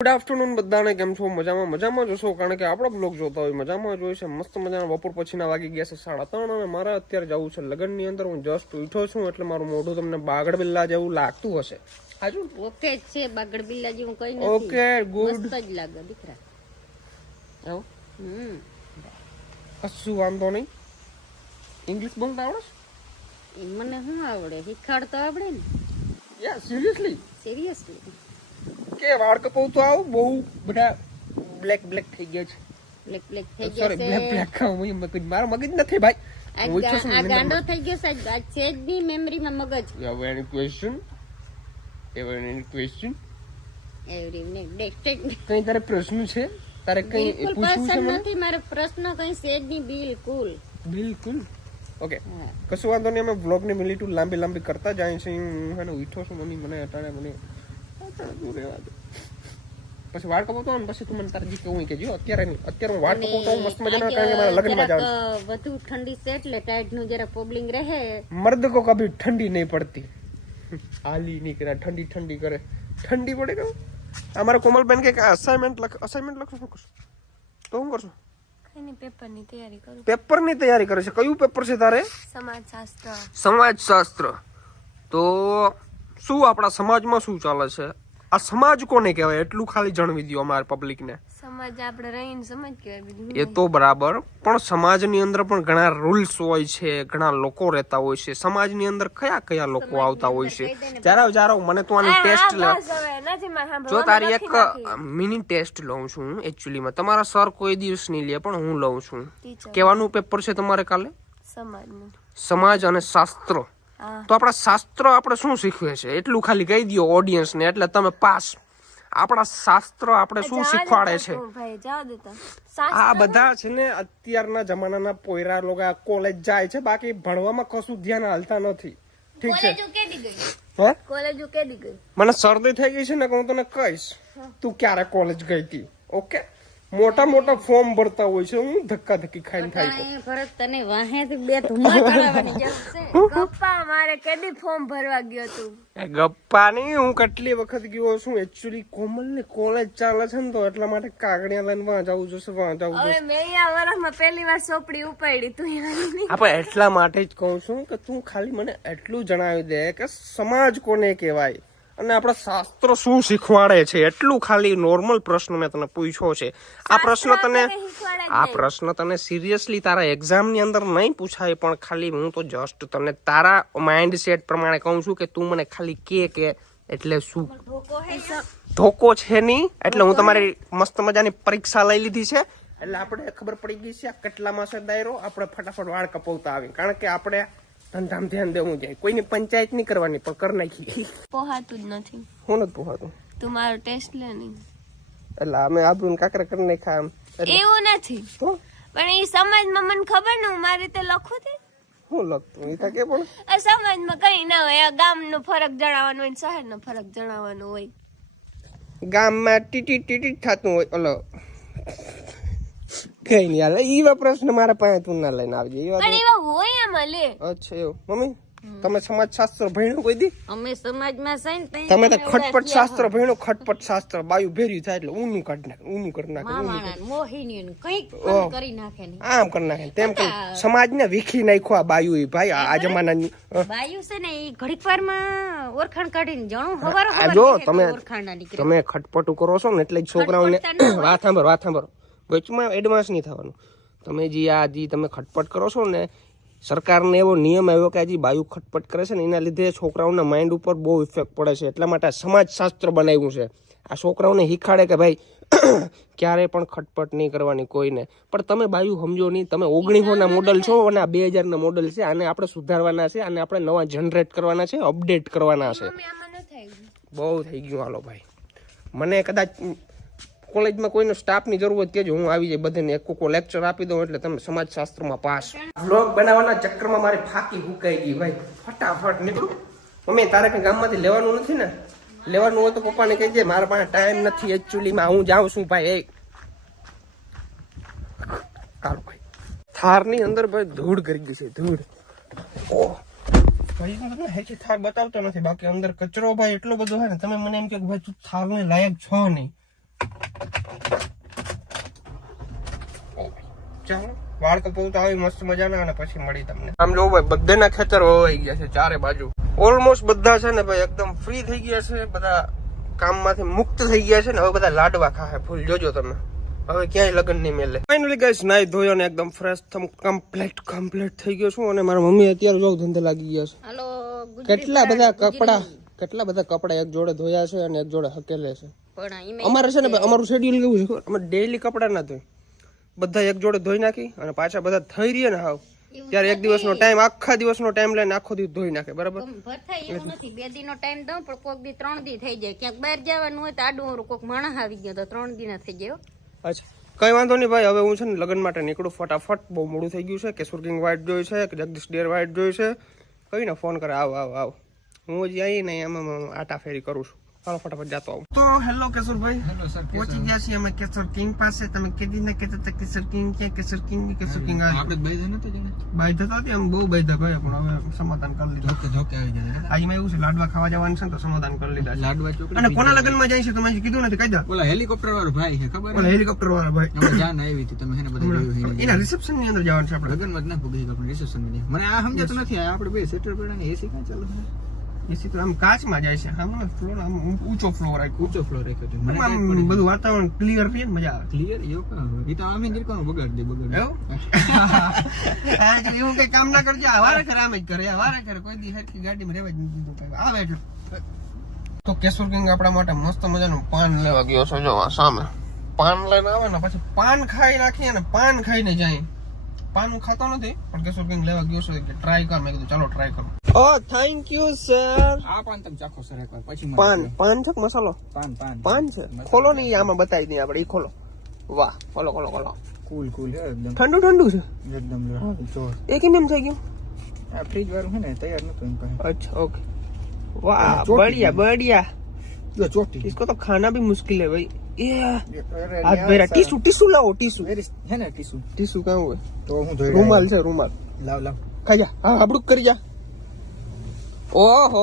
Good afternoon બધાને, કેમ છો? મજામાં જશો, કારણ કે આપણો બ્લોગ જોતા હોય મજામાં જ હોય છે. મસ્ત મજાના બપોર પછીના વાગી ગયા છે 3:30 અને મારે અત્યારે જવું છે લગ્નની અંદર. હું જસ્ટ ઉઠ્યો છું એટલે મારું મોઢું તમને બાગડ બિલ્લા જેવું લાગતું હશે. હાજુ ઓકે છે, બાગડ બિલ્લા જેવું કઈ નથી. ઓકે ગુડ, મસ્ત જ લાગે દીકરા. આવો કશું વાંધો નહીં. ઇંગ્લિશ બોલતા આવડે છે? મને શું આવડે? શીખવાડ તો આવડે ને. યા સિરિયસલી કે વાળ કપાવું તો આવું બહુ બધા બ્લેક થઈ ગયા છે. બ્લેક થઈ ગયા સોરી, બ્લેક મગજ મારો મગજ નથી ભાઈ. આ ગાંડો થઈ ગયો સાહેબ. આ છે જ ની મેમરીમાં મગજ. એની ક્વેશ્ચન કઈ તારે પ્રશ્ન છે? તારે કઈ પૂછવું છે મને? નથી મારો પ્રશ્ન કઈ છે જ નહીં. બિલકુલ ઓકે, કશું વાંધો નહીં. અમે વ્લોગ ની મિનિટ લાંબી કરતા જાય છે. હું ઉઠો છું મમ્મી, મને અટાણે મને દૂર રહેવા દે. પછી વાળ કપાવતો ને પછી તું મને તારે જે કેવું કે જો અત્યારે હું વાળ કપાવતો મસ્ત મજાના, કારણ કે મારા લગ્નમાં જવાનું છે. વધુ ઠંડી છે એટલે ટાઈટ નું જરા પ્રોબ્લેમ રહે. મર્દ કો કભી ઠંડી નહીં પડતી. હાલી નહીં કરે, ઠંડી કરે. ઠંડી પડે કે અમારા કોમલબેન કે અસાઇનમેન્ટ લખો. શું કરશો? તો શું કરશો? પેપરની તૈયારી કરું. પેપરની તૈયારી કરે છે. કયું પેપર છે તારે? સમાજશાસ્ત્ર. તો શું આપણા સમાજમાં શું ચાલે છે? આ સમાજ કોને કહેવાય એટલું ખાલી જણાવી દો અમારા પબ્લિક ને. સમાજ આપણે રહીને સમાજ કહેવાય બીજું. એ તો બરાબર, પણ સમાજની અંદર પણ ઘણા રૂલ્સ હોય છે, ઘણા લોકો રહેતા હોય છે. સમાજની અંદર કયા લોકો આવતા હોય છે? જારો મને તો આની ટેસ્ટ લે. જો તારી એક મિની ટેસ્ટ લઉં છું એકચ્યુઅલીમાં. તમારા સર કોઈ દિવસ નહીં લે, પણ હું લઉં છું. કેવાનું પેપર છે તમારે કાલે? સમાજ અને શાસ્ત્ર. તો આપણા શાસ્ત્ર આપણે શું શીખવે છે એટલું ખાલી કહી દો ઓડિયન્સ ને, એટલે તમે પાસ. આપણા શાસ્ત્ર આપણે શું શીખવાડે છે? આ બધા છે ને અત્યારના જમાનાના પોયરા લોકો કોલેજ જાય છે, બાકી ભણવામાં કશું ધ્યાન હાલતા નથી. ઠીક છે? મને શરદી થઈ ગઈ છે ને, હું તને કહીશ તું ક્યારે કોલેજ ગઈ હતી. ઓકે, મોટા ફોર્મ ભરતા હોય છે. હું ધક્કા ખાઈને થાય ભરત તને વાહેથી બે ધુમા કરાવવાની જરૂર છે. ગપ્પા મારે કેદી ફોર્મ ભરવા ગયો તું? ગપ્પા નહીં, હું કેટલી વખત ગયો છું. એકચ્યુઅલી કોમલ ને કોલેજ ચાલે છે ને, તો એટલા માટે કાગડિયા લઈને વાં જવું જોશે. હવે મેં આ વર્ષમાં પહેલી વાર ચોપડી ઉપાડી. તું આપણે એટલા માટે જ કહું છું કે તું ખાલી મને એટલું જણાવી દે કે સમાજ કોને કહેવાય અને આપણા શાસ્ત્રો શું શીખવાડે છે. એટલું ખાલી નોર્મલ પ્રશ્ન મેં તને પૂછ્યો છે. આ પ્રશ્ન તને સિરિયસલી તારા એક્ઝામ ની અંદર નહીં પૂછાય, પણ ખાલી હું તો જસ્ટ તને તારા માઇન્ડ સેટ પ્રમાણે કહું છું કે તું મને ખાલી કે એટલે શું ધોકો છે નહીં. એટલે હું તમારી મસ્ત મજાની પરીક્ષા લઈ લીધી છે, એટલે આપણે ખબર પડી ગઈ છે કેટલામાં છે દાયરો. આપણે ફટાફટ વાળ કપાવતા આવી, કારણ કે આપણે ધંધામાં ધ્યાન દેવું જાય. કોઈની પંચાયત નહીં કરવાની, પણ કરી નાખી. પોહાતું જ નથી. હું નથી પોહાતું. તું મારો ટેસ્ટ લે નહીં. એટલે અમે આબરૂ કાકરા કરી નાખ્યા. એવું નથી, પણ એ સમાજમાં મને ખબર ને હું મારી રીતે લખું હતી. હું લખતું એ કે પણ આ સમાજમાં કઈ ના હોય. આ ગામનો ફરક જણાવવાનો હોય, શહેરનો ફરક જણાવવાનો હોય. ગામમાં ટીટી થતું હોય. ઓલો કઈ નહીં હાલે. એવા પ્રશ્ન મારા પાસે તું ના લઈને આવજે. એવા હોય આમાં લે. અચ્છા એવું. મમ્મી તમે સમાજ શાસ્ત્ર ભણ્યું કોઈ દી? અમે સમાજમાં છે ને, તમે તો ખટપટ શાસ્ત્ર ભણ્યું. ખટપટ શાસ્ત્ર બાયું ભેર્યું થાય એટલે ઊનું કાઢી નાખે, ઊનું કરી નાખે, મોહિની કઈક કરી નાખે ને આમ કરી નાખે તેમ કરી સમાજને વીખી નાખ્યો આ બાયું. ભાઈ આ જમાનાની બાયું છે ને, એ ઘડીક વારમાં ઓળખાણ કાઢીને જાણું હવારો જો તમે ખટપટું કરો છો ને, એટલે છોકરાઓને વાત સાંભળો વચમાં એડવાન્સ નહીં થવાનું. તમે જે તમે ખટપટ કરો છો ને, સરકારને એવો નિયમ આવ્યો કે હજી બાયુ ખટપટ કરે છે ને, એના લીધે છોકરાઓના માઇન્ડ ઉપર બહુ ઇફેક્ટ પડે છે. એટલા માટે સમાજ શાસ્ત્ર બનાવ્યું છે. આ છોકરાઓને શીખાડે કે ભાઈ ક્યારે પણ ખટપટ નહીં કરવાની કોઈને. પણ તમે બાયુ સમજો નહીં. તમે 1900 મોડલ છો અને આ 2000 મોડલ છે. આને આપણે સુધારવાના છે, આને આપણે નવા જનરેટ કરવાના છે, અપડેટ કરવાના છે. બહુ થઈ ગયું. હાલો ભાઈ, મને કદાચ કોલેજમાં કોઈનો સ્ટાફની જરૂર હોય કે હું આવી જાય, બધાને એક લેક્ચર આપી દઉં એટલે તમે સમાજશાસ્ત્રમાં પાસ. વ્લોગ બનાવવાના ચક્કરમાં મારી ફાકી હુકાઈ ગઈ ભાઈ. ફટાફટ નીકળું. મમ્મી તારે કઈ ગામમાંથી લેવાનું નથી ને? લેવાનું હોય તો પપ્પાને કહેજે, મારા પાસે ટાઈમ નથી એકચ્યુઅલીમાં. હું જાઉં છું ભાઈ. ચાલો ભાઈ. થારની અંદર ભાઈ ધૂળ કરી ગઈ છે, ધૂળ. ઓહ ભાઈ હેચી થાર બતાવતો નથી, બાકી અંદર કચરો ભાઈ એટલો બધો હોય ને. તમે મને એમ કે ભાઈ તું થારને લાયક છો નહીં, ચાલો વાળ કપાવતા આવી મસ્ત મજાના અને પછી મળી તમને. આમ જો ભાઈ બધાના ખેતર હોવાઈ ગયા છે ચારે બાજુ. ઓલમોસ્ટ બધા છે ને ભાઈ એકદમ ફ્રી થઈ ગયા છે, બધા કામમાંથી મુક્ત થઈ ગયા છે ને હવે બધા લાડવા ખાશે ફૂલ. જોજો તમે હવે ક્યાંય લગ્ન નહીં મેલે. ફાઇનલી ગાઈસ નાઈ ધોયો ને એકદમ ફ્રેશ કમ્પ્લીટ થઈ ગયો છું અને મારા મમ્મી અત્યારે જો ધંધે લાગી ગયા છે. હાલો કેટલા બધા કપડા એક જોડે ધોયા છે અને એક જોડે હકેલે છે. પણ અમારે છે ને ભાઈ અમારું શેડ્યુલ કેવું છે, અમે ડેઈલી કપડા ના ધોઈ, બધા એક જોડે ધોઈ નાખી અને પાછા બધા થઈ રહીએ ને હાવ ત્યારે એક દિવસનો ટાઈમ, આખા દિવસનો ટાઈમ લઈને આખો દિવસ ધોઈ નાખે. બરાબર એવું નથી, 2 દી નો ટાઈમ દઉં પણ કોઈક દી 3 દી થઈ જાય. ક્યાંક બહાર જવાનું હોય તો આડું કોઈક માણસ આવી ગયો તો 3 દી ના થઈ જાય. અચ્છા કઈ વાંધો નહીં ભાઈ, હવે હું છે ને લગ્ન માટે નીકળું ફટાફટ. બહુ મોડું થઈ ગયું છે. કેશોર કિંગ વાઇટ જોઈ છે, જગદીશ ડેર વાઇટ જોઈ છે, કઈ ને ફોન કરે આવ. હું હજી આવી ને એમાં આટા ફેરી કરું છું. ચાલો ફટાફટ જાતો આવું. તો હેલો કેશોરભાઈ, પહોંચી ગયા છીએ અમે કેશોર કિંગ પાસે. તમે કીધી ને કહેતા હતા કેશોર કિંગ ક્યાં? કેશોર કિંગ આપણે બાઈ થતા એમ બહુ બાઈ ભાઈ, પણ હવે સમાધાન કરી લીધું. આજમાં એવું છે લાડવા ખાવા જવાનું છે તો સમાધાન કરી લીધા. લાડવા ચોકડી. અને કોના લગ્નમાં જાય છે તમે કીધું નથી કઈ દા? ઓલા હેલિકોપ્ટર વાળો ભાઈ છે ખબર? ઓલા હેલિકોપ્ટર વાળા ભાઈ જાન આવી હતી, તમે એને બધા જોયું. એના રિસેપ્શન ની અંદર જવાનું છે આપણે. લગ્નમાં જ ના પૂગી આપણે રિસેપ્શન માં. મને આ સમજાતું નથી. આપણે બે સેટર પડ્યા ને એસી ક્યાં ચાલુ છે? એસી તો આમ કાચમાં જાય છે. આમ ફ્લોર આમ ઊંચો ફ્લોર રાખ્યો છે. મને આમ બધું વાતાવરણ ક્લિયર રહે ને મજા આવે. ક્લિયર યો કા ઈ તો આમે જીરકો બગાડ દે એવું હા જો એવું કઈ કામ ના કરજો. વારે ઘરે આમ જ કરે, વારે ઘરે કોઈ દી હરકી ગાડીમાં રહેવા જ નથી દીધું. આવે એટલે તો કેશોર કિંગ આપણા માટે મસ્ત મજાનું પાન લેવા ગયો છે. જો આ સામે પાન લઈને આવે ને પછી પાન ખાઈ નાખીએ ને પાન ખાઈને જાય. પાન હું ખાતો નથી પણ કેશોર કિંગ લેવા ગયો છે કે ટ્રાય કર. મેં કીધું ચાલો ટ્રાય કરો. ઓ થેન્ક યુ સર. આ પાન તમે ચાખો સર એકવાર પછી પાન છે મસાલો? પાન છે. ખોલો નહીં, આમાં બતાવી દઈએ આપણે. ઈ ખોલો. વાહ, ખોલો. કુલ હે એકદમ. ઠંડુ છે એકદમ જોર. એ કેમ એમ થઈ ગયું? આ ફ્રીજ વાળું છે ને તૈયાર નતું એમ પાસે. अच्छा ओके वाह बढ़िया જો ચોટી इसको तो खाना भी मुश्किल है भाई ये हाथ मेरा टिश्यू लाओ टिश्यू હે ને ટીસુ कहाँ हुए તો હું ધોઈ રૂમાल છે રૂમાल લાવ ખાઈ જા હા હબડુક કરી જા ઓહો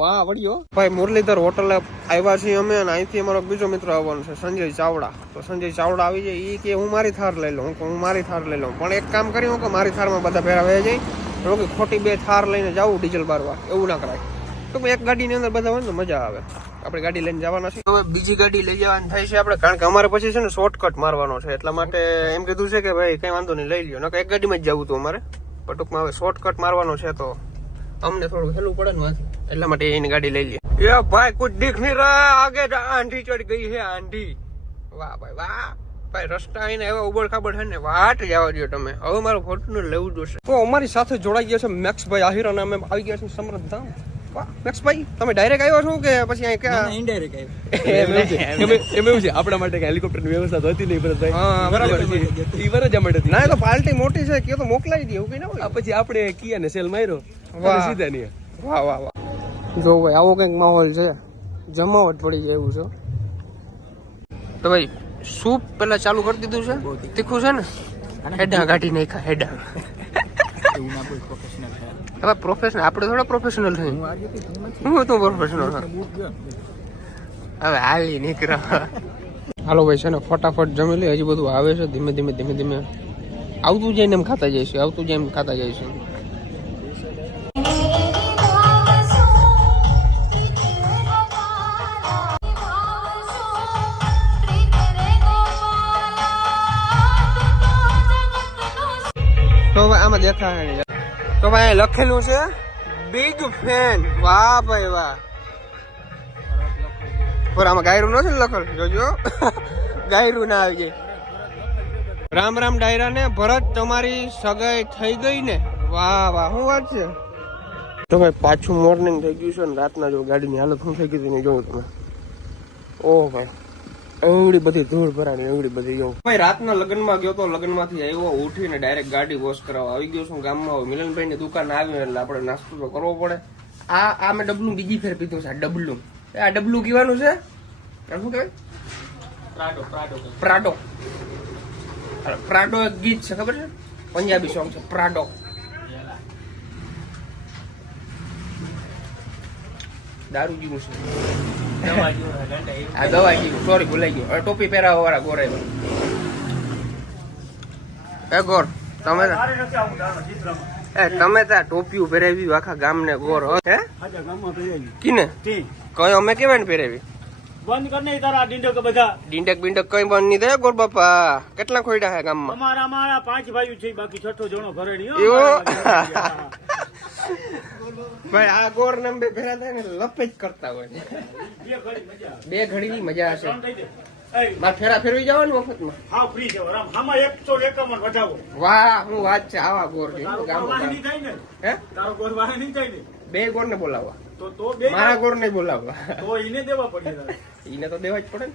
વાહ વળ્યો ભાઈ મુરલીધર હોટલ આવ્યા છીએ અમે અને અહીંથી અમારો બીજો મિત્ર આવવાનો છે સંજય ચાવડા. તો સંજય ચાવડા આવી જાય એ કે હું મારી થાર લઈ લઉં. હું મારી થાર લઈ લઉં પણ એક કામ કર્યું કે મારી થારમાં બધા ભેરા વહી જાય કે ખોટી 2 થાર લઈને જાવું ડીઝલ બારવા એવું ના કરાય. તો એક ગાડીની અંદર બધા હોય ને મજા આવે. આપણે ગાડી લઈને જવાના છે. હવે બીજી ગાડી લઈ જવાની થાય છે આપણે, કારણ કે અમારે પછી છે ને શોર્ટકટ મારવાનો છે. એટલા માટે એમ કીધું છે કે ભાઈ કઈ વાંધો નહીં લઈ લ્યો, નકર એક ગાડીમાં જ જવું હતું અમારે. પણ ટૂંકમાં હવે શોર્ટકટ મારવાનો છે તો અમને થોડું હેલું પડે ને એટલા માટે એની ગાડી લઈ લઈએ. એ ભાઈ કુછ દીખ નહીં રહા, આગે આંધી ચડી ગઈ છે આંધી. વાહ ભાઈ વાહ ભાઈ, રસ્તા આવીને એવા ઉબડ ખાબડ છે ને વાટ જવા દો તમે. હવે મારું ફોર્ચ્યુનર લેવું જોશે. તો અમારી સાથે જોડાઈ ગયા છે મેક્સભાઈ આહિર અને અમે આવી ગયા છીએ સમૃદ્ધ ધામ. વાહ મેક્સભાઈ, તમે ડાયરેક્ટ આવ્યો છો કે પછી અહીં ક્યાં? ઇનડાયરેક્ટ આવ્યો. એમ એવું છે આપણા માટે કે હેલિકોપ્ટરની વ્યવસ્થા હતી નહીં ભરતભાઈ. હા બરાબર છે. ઈ વર જ માટે ના તો પાર્ટી મોટી છે કે તો મોકલાવી દે એવું કઈ ના હોય. પછી આપણે કિયા ને સેલ માર્યો સીધા નહીં. વાહ જો ભાઈ આવો કઈક માહોલ છે, જમાવટ પડી જાય એવું છે. તો ભાઈ સૂપ પેલા ચાલુ કરી દીધું છે, તીખું છે ને હેડા કાઢી નાખા હેડા. હવે પ્રોફેશનલ આપણે થોડા પ્રોફેશનલ થઈ. હું તું પ્રોફેશનલ હવે હાલી નીકળો. હાલો ભાઈ છે ને ફટાફટ જમી લે. હજી બધું આવે છે ધીમે ધીમે આવતું જાય ને એમ ખાતા જાય છે, આવતું જાય એમ ખાતા જાય છે. તો ભાઈ આમાં દેખાય નહીં. તો ભાઈ લખેલું છે બિગ ફેન. વાહ ભાઈ વાહ. પર આમાં ગાયરું નથી લખેલું, જોજો ગાયરું ના આવી જાય. રામ ડાયરા ને ભરત તમારી સગાઈ થઈ ગઈ ને. વાહ શું વાત છે. તો ભાઈ પાછું મોર્નિંગ થઈ ગયું છે ને રાતના જો ગાડીની હાલત શું થઈ ગઈ જોઉં તમે. ઓહ ભાઈ એવડી બધી ધૂળ ભરાની એવડી બધી જો ભાઈ. રાતના લગ્નમાં ગયો તો લગ્નમાંથી આવ્યો ઉઠીને ડાયરેક્ટ ગાડી વોશ કરાવવા આવી ગયો છું ગામમાં. મિલનભાઈ ની દુકાન આવ્યું એટલે આપણે નાસ્તો તો કરવો પડે. આ મેં ડબલું બીજી ફેર પીધું છે. આ ડબલું કહેવાનું છે શું કહેવાય? પ્રાડો એક ગીત છે ખબર છે, પંજાબી સોંગ છે પ્રાડો. દારૂ જેવું છે આ દવા જેવું. સોરી ભૂલાઈ ગયું. ટોપી પહેરાવા વાળા ગોરાય એ ગોર તમે તમે ત્યાં ટોપિયું પહેરાવી આખા ગામને ગોર હે કિને કઈ અમે કેવાય ને પહેરાવી બંધ કર નહીં તારા ડીંડક બધા ડીંડક બીંડક કઈ બંધ નહીં થાય ગોર બાપા કેટલા ખોઈડા હે ગામમાં અમારા 5 ભાઈઓ છે બાકી 6 જણો ઘરે ભાઈ આ ગોર ને બે ભેરા થાય ને લપે જ કરતા હોય બે ઘડીની મજા હશે મારે ફેરા ફેરવી જવાનું વખતમાં હા ફ્રી છે આમાં 151 વધાવો વાહ હું વાત છે આવા ગોર છે તારો ગોર નહીં થાય ને હે તારો ગોર વાહે નહીં થાય ને બે ગોર ને બોલાવવા તો બે મારા ગોર ને બોલાવવા તો એને દેવા પડે એને તો દેવા જ પડે ને